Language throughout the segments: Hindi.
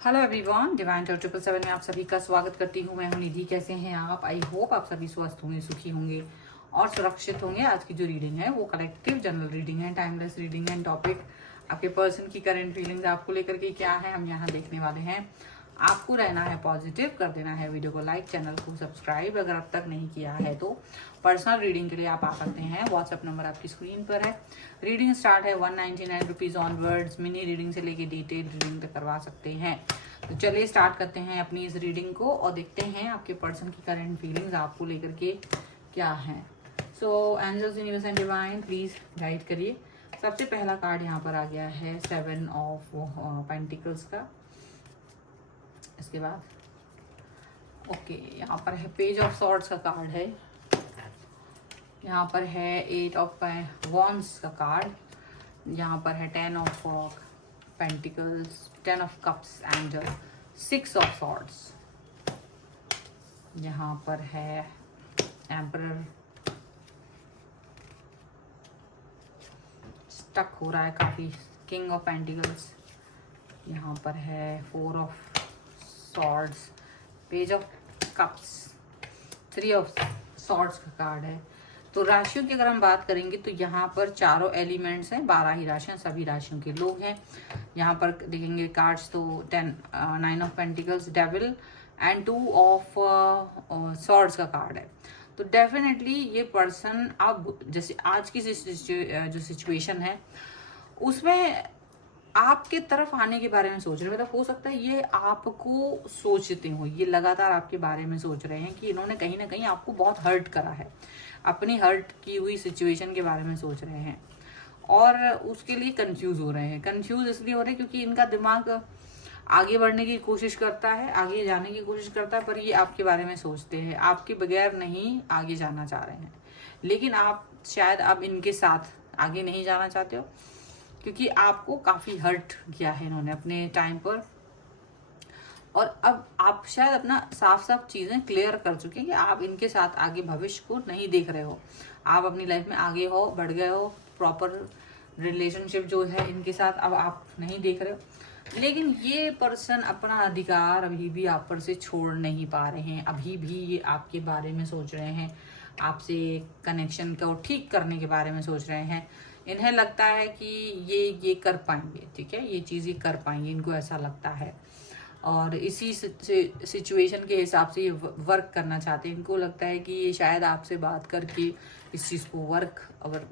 हेलो एवरीवन, डिवाइन टॉक 777 में आप सभी का स्वागत करती हूँ। मैं हूँ निधि। कैसे हैं आप? आई होप आप सभी स्वस्थ होंगे, सुखी होंगे और सुरक्षित होंगे। आज की जो रीडिंग है वो कलेक्टिव जनरल रीडिंग है, टाइमलेस रीडिंग है। टॉपिक आपके पर्सन की करंट फीलिंग्स आपको लेकर के क्या है, हम यहाँ देखने वाले हैं। आपको रहना है पॉजिटिव, कर देना है वीडियो को लाइक, चैनल को सब्सक्राइब अगर अब तक नहीं किया है तो। पर्सनल रीडिंग के लिए आप आ सकते हैं, व्हाट्सएप नंबर आपकी स्क्रीन पर है। रीडिंग स्टार्ट है 199 रुपीज़ ऑनवर्ड्स। मिनी रीडिंग से लेके डिटेल रीडिंग तक करवा सकते हैं। तो चलिए स्टार्ट करते हैं अपनी इस रीडिंग को और देखते हैं आपके पर्सन की करंट फीलिंग्स आपको लेकर के क्या है। So angels, universe and divine please guide करिए। सबसे पहला कार्ड यहाँ पर आ गया है 7 ऑफ पेंटिकल्स का। इसके बाद ओके यहाँ पर है पेज ऑफ सॉर्ड्स का कार्ड है। यहाँ पर है 8 ऑफ वॉन्ड्स का कार्ड। यहाँ पर है 10 of pentacles, 10 of cups and 6 of swords. यहाँ पर है एम्परर, स्टक हो रहा है काफी, किंग ऑफ पेंटिकल्स। यहाँ पर है 4 of swords, page of cups, 3 of swords का कार्ड है। तो राशियों की अगर हम बात करेंगे तो यहाँ पर चारों एलिमेंट्स हैं, 12 ही राशियां, सभी राशियों के लोग हैं। यहाँ पर देखेंगे कार्ड्स तो 9 of pentacles, devil and 2 of swords का कार्ड है। तो डेफिनेटली ये पर्सन अब जैसे आज की जो सिचुएशन है उसमें आपके तरफ आने के बारे में सोच रहे हैं। मतलब हो सकता है ये आपको सोचते हो, ये लगातार आपके बारे में सोच रहे हैं कि इन्होंने कहीं ना कहीं आपको बहुत हर्ट करा है, अपनी हर्ट की हुई सिचुएशन के बारे में सोच रहे हैं और उसके लिए कंफ्यूज हो रहे हैं। कंफ्यूज इसलिए हो रहे हैं क्योंकि इनका दिमाग आगे बढ़ने की कोशिश करता है, आगे जाने की कोशिश करता है, पर ये आपके बारे में सोचते हैं, आपके बगैर नहीं आगे जाना चाह रहे हैं। लेकिन आप शायद अब इनके साथ आगे नहीं जाना चाहते हो क्योंकि आपको काफी हर्ट किया है इन्होंने अपने टाइम पर। और अब आप शायद अपना साफ साफ चीजें क्लियर कर चुके हैं कि आप इनके साथ आगे भविष्य को नहीं देख रहे हो। आप अपनी लाइफ में आगे हो, बढ़ गए हो, प्रॉपर रिलेशनशिप जो है इनके साथ अब आप नहीं देख रहे हो। लेकिन ये पर्सन अपना अधिकार अभी भी आप पर से छोड़ नहीं पा रहे हैं। अभी भी ये आपके बारे में सोच रहे हैं, आपसे कनेक्शन को ठीक करने के बारे में सोच रहे हैं। इन्हें लगता है कि ये कर पाएंगे, ठीक है, ये चीज़ ये कर पाएंगे, इनको ऐसा लगता है। और इसी सिचुएशन के हिसाब से ये वर्क करना चाहते हैं। इनको लगता है कि ये शायद आपसे बात करके इस चीज़ को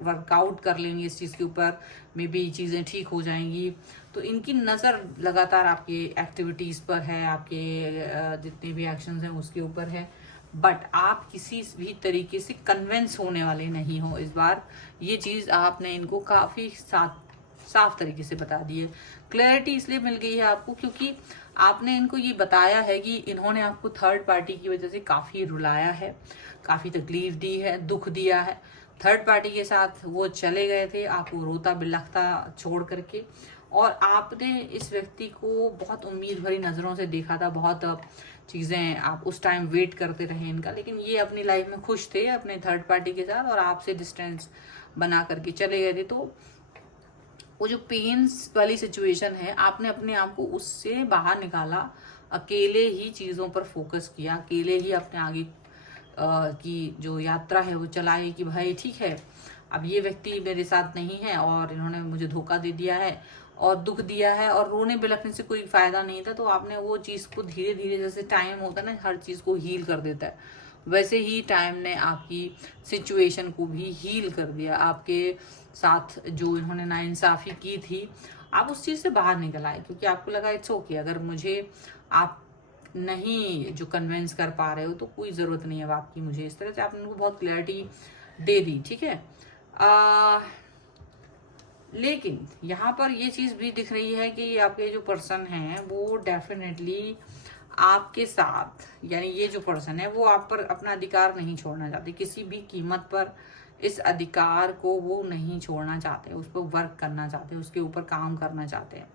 वर्कआउट कर लेंगे, इस चीज़ के ऊपर मे बी चीज़ें ठीक हो जाएंगी। तो इनकी नज़र लगातार आपके एक्टिविटीज़ पर है, आपके जितने भी एक्शंस हैं उसके ऊपर है। बट आप किसी भी तरीके से कन्विंस होने वाले नहीं हो इस बार। ये चीज़ आपने इनको काफ़ी साफ तरीके से बता दी है। क्लैरिटी इसलिए मिल गई है आपको क्योंकि आपने इनको ये बताया है कि इन्होंने आपको थर्ड पार्टी की वजह से काफ़ी रुलाया है, काफ़ी तकलीफ दी है, दुख दिया है। थर्ड पार्टी के साथ वो चले गए थे आपको रोता बिलखता छोड़ करके, और आपने इस व्यक्ति को बहुत उम्मीद भरी नज़रों से देखा था, बहुत चीज़ें आप उस टाइम वेट करते रहे इनका। लेकिन ये अपनी लाइफ में खुश थे अपने थर्ड पार्टी के साथ और आपसे डिस्टेंस बना करके चले गए थे। तो वो जो पेन्स वाली सिचुएशन है, आपने अपने आप को उससे बाहर निकाला, अकेले ही चीज़ों पर फोकस किया, अकेले ही अपने आगे की जो यात्रा है वो चलाई कि भाई ठीक है, अब ये व्यक्ति मेरे साथ नहीं है और इन्होंने मुझे धोखा दे दिया है और दुख दिया है और रोने बिलखने से कोई फायदा नहीं था। तो आपने वो चीज़ को धीरे धीरे, जैसे टाइम होता है ना हर चीज़ को हील कर देता है, वैसे ही टाइम ने आपकी सिचुएशन को भी हील कर दिया। आपके साथ जो इन्होंने नाइंसाफ़ी की थी, आप उस चीज़ से बाहर निकल आए क्योंकि आपको लगा इट्स ओके, अगर मुझे आप नहीं जो कन्विंस कर पा रहे हो तो कोई ज़रूरत नहीं है अब आपकी मुझे। इस तरह से आपने उनको बहुत क्लैरिटी दे दी, ठीक है। लेकिन यहाँ पर ये चीज़ भी दिख रही है कि आपके जो पर्सन हैं वो डेफिनेटली आपके साथ, यानी ये जो पर्सन है वो आप पर अपना अधिकार नहीं छोड़ना चाहते किसी भी कीमत पर। इस अधिकार को वो नहीं छोड़ना चाहते, उस पर वर्क करना चाहते, उसके ऊपर काम करना चाहते हैं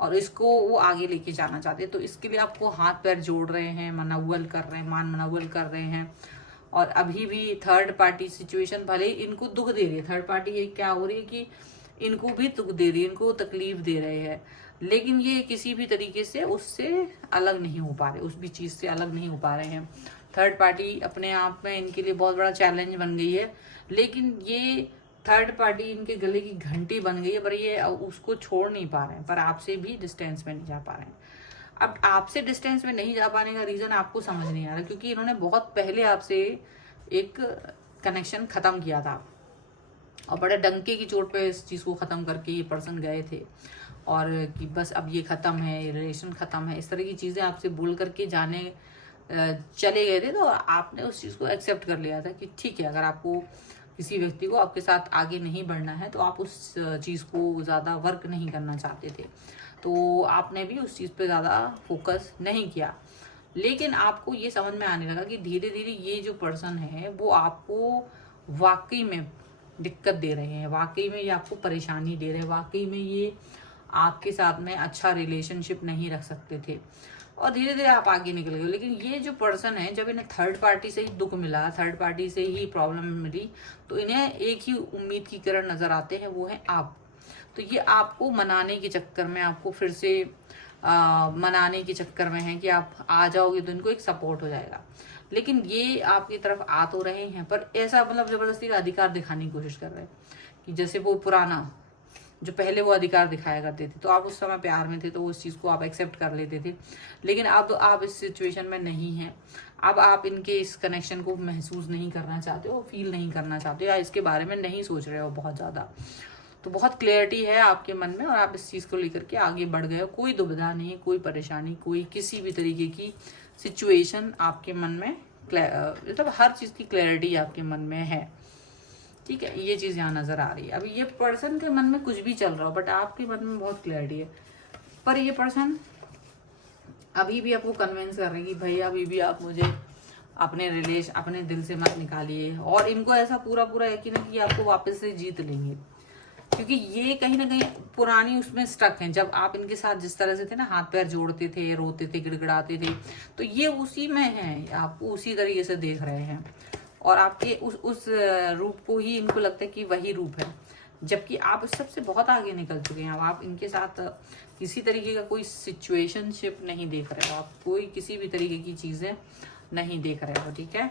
और इसको वो आगे लेके जाना चाहते हैं। तो इसके लिए आपको हाथ पैर जोड़ रहे हैं, मनव्वल कर रहे हैं, मान मनव्वल कर रहे हैं। और अभी भी थर्ड पार्टी सिचुएशन भले इनको दुख दे रही है, थर्ड पार्टी ये क्या हो रही है कि इनको भी दुख दे रही है, इनको तकलीफ दे रहे हैं। लेकिन ये किसी भी तरीके से उससे अलग नहीं हो पा रहे, उस भी चीज़ से अलग नहीं हो पा रहे हैं। थर्ड पार्टी अपने आप में इनके लिए बहुत बड़ा चैलेंज बन गई है, लेकिन ये थर्ड पार्टी इनके गले की घंटी बन गई है, पर ये उसको छोड़ नहीं पा रहे हैं, पर आपसे भी डिस्टेंस में नहीं जा पा रहे हैं। अब आपसे डिस्टेंस में नहीं जा पाने का रीज़न आपको समझ नहीं आ रहा, क्योंकि इन्होंने बहुत पहले आपसे एक कनेक्शन ख़त्म किया था और बड़े डंके की चोट पे इस चीज़ को ख़त्म करके ये पर्सन गए थे, और कि बस अब ये ख़त्म है, ये रिलेशन ख़त्म है, इस तरह की चीज़ें आपसे बोल करके जाने चले गए थे। तो आपने उस चीज़ को एक्सेप्ट कर लिया था कि ठीक है, अगर आपको किसी व्यक्ति को आपके साथ आगे नहीं बढ़ना है तो आप उस चीज़ को ज़्यादा वर्क नहीं करना चाहते थे, तो आपने भी उस चीज़ पे ज़्यादा फोकस नहीं किया। लेकिन आपको ये समझ में आने लगा कि धीरे धीरे ये जो पर्सन है वो आपको वाकई में दिक्कत दे रहे हैं, वाकई में ये आपको परेशानी दे रहे हैं, वाकई में ये आपके साथ में अच्छा रिलेशनशिप नहीं रख सकते थे, और धीरे धीरे आप आगे निकल गए। लेकिन ये जो पर्सन है, जब इन्हें थर्ड पार्टी से ही दुख मिला, थर्ड पार्टी से ही प्रॉब्लम मिली, तो इन्हें एक ही उम्मीद की किरण नजर आते हैं, वो है आप। तो ये आपको मनाने के चक्कर में, आपको फिर से मनाने के चक्कर में है कि आप आ जाओगे तो इनको एक सपोर्ट हो जाएगा। लेकिन ये आपकी तरफ आ तो रहे हैं, पर ऐसा मतलब जबरदस्ती का अधिकार दिखाने की कोशिश कर रहे हैं कि जैसे वो पुराना जो पहले वो अधिकार दिखाया करते थे, तो आप उस समय प्यार में थे तो उस चीज़ को आप एक्सेप्ट कर लेते थे। लेकिन अब आप इस सिचुएशन में नहीं हैं, अब आप इनके इस कनेक्शन को महसूस नहीं करना चाहते हो, फील नहीं करना चाहते हो, या इसके बारे में नहीं सोच रहे हो बहुत ज़्यादा। तो बहुत क्लैरिटी है आपके मन में और आप इस चीज़ को लेकर के आगे बढ़ गए हो। कोई दुविधा नहीं, कोई परेशानी, कोई किसी भी तरीके की सिचुएशन आपके मन में मतलब हर चीज़ की क्लैरिटी आपके मन में है। ठीक है, ये चीज़ यहाँ नज़र आ रही है। अभी ये पर्सन के मन में कुछ भी चल रहा हो, बट आपके मन में बहुत क्लैरिटी है। पर ये पर्सन अभी भी आपको कन्विंस कर रहे हैं कि भाई अभी भी आप मुझे अपने दिल से मत निकालिए, और इनको ऐसा पूरा यकीन है कि आपको वापस से जीत लेंगे, क्योंकि ये कहीं ना कहीं पुरानी उसमें स्टक हैं। जब आप इनके साथ जिस तरह से थे ना, हाथ पैर जोड़ते थे, रोते थे, गिड़गिड़ाते थे, तो ये उसी में हैं, आपको उसी तरीके से देख रहे हैं, और आपके उस रूप को ही इनको लगता है कि वही रूप है, जबकि आप इस सबसे बहुत आगे निकल चुके हैं। अब आप इनके साथ किसी तरीके का कोई सिचुएशनशिप नहीं देख रहे हो, आप कोई किसी भी तरीके की चीज़ें नहीं देख रहे हो। ठीक है,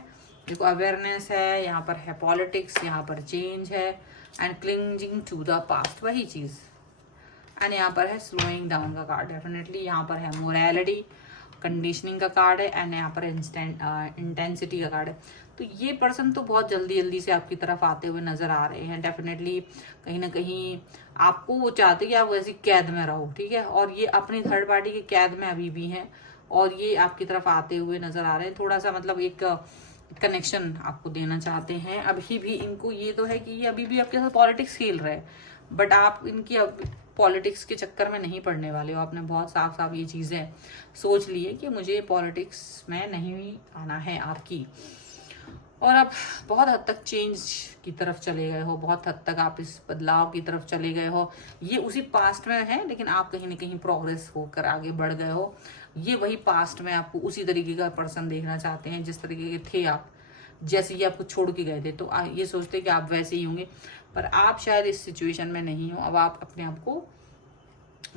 देखो अवेयरनेस है, यहाँ पर है पॉलिटिक्स, यहाँ पर चेंज है, and clinging to the past, वही चीज़, एंड यहाँ पर है स्लोइंग डाउन का कार्ड डेफिनेटली, यहाँ पर है मोरालिटी, कंडीशनिंग का कार्ड है, एंड यहाँ पर इंटेंसिटी का कार्ड है। तो ये पर्सन तो बहुत जल्दी से आपकी तरफ आते हुए नजर आ रहे हैं। डेफिनेटली कहीं ना कहीं आपको वो चाहते कि आप वैसी कैद में रहो, ठीक है, और ये अपनी थर्ड पार्टी की कैद में अभी भी हैं, और ये आपकी तरफ आते हुए नजर आ रहे हैं। थोड़ा सा मतलब एक कनेक्शन आपको देना चाहते हैं। अभी भी इनको ये तो है कि ये अभी भी आपके साथ पॉलिटिक्स खेल रहे हैं, बट आप इनकी अब पॉलिटिक्स के चक्कर में नहीं पड़ने वाले हो। आपने बहुत साफ ये चीज़ें सोच ली है कि मुझे पॉलिटिक्स में नहीं आना है आपकी, और आप बहुत हद तक चेंज की तरफ चले गए हो, बहुत हद तक आप इस बदलाव की तरफ चले गए हो। ये उसी पास्ट में है, लेकिन आप कहीं ना कहीं प्रोग्रेस होकर आगे बढ़ गए हो। ये वही पास्ट में आपको उसी तरीके का पर्सन देखना चाहते हैं जिस तरीके के थे आप, जैसे ये आपको छोड़ के गए थे, तो ये सोचते कि आप वैसे ही होंगे, पर आप शायद इस सिचुएशन में नहीं हो। अब आप अपने आप को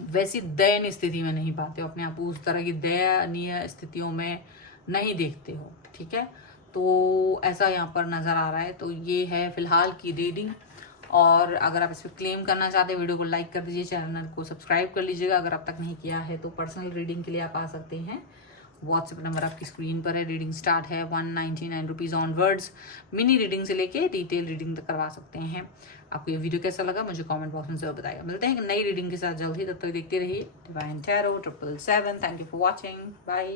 वैसी दयनीय स्थिति में नहीं पाते हो, अपने आप को उस तरह की दयनीय स्थितियों में नहीं देखते हो। ठीक है, तो ऐसा यहाँ पर नज़र आ रहा है। तो ये है फिलहाल की रीडिंग, और अगर आप इस पर क्लेम करना चाहते हैं वीडियो को लाइक कर दीजिए, चैनल को सब्सक्राइब कर लीजिएगा अगर अब तक नहीं किया है। तो पर्सनल रीडिंग के लिए आप आ सकते हैं, व्हाट्सएप नंबर आपकी स्क्रीन पर है। रीडिंग स्टार्ट है 199 रुपीज़ ऑनवर्ड्स। मिनी रीडिंग से लेके डिटेल रीडिंग तक करवा सकते हैं। आपको ये वीडियो कैसा लगा मुझे कमेंट बॉक्स में जरूर बताइएगा। मिलते हैं नई रीडिंग के साथ जल्द ही, तब तक देखते रहिए Divine Tarot 777। Thank you for watching, bye.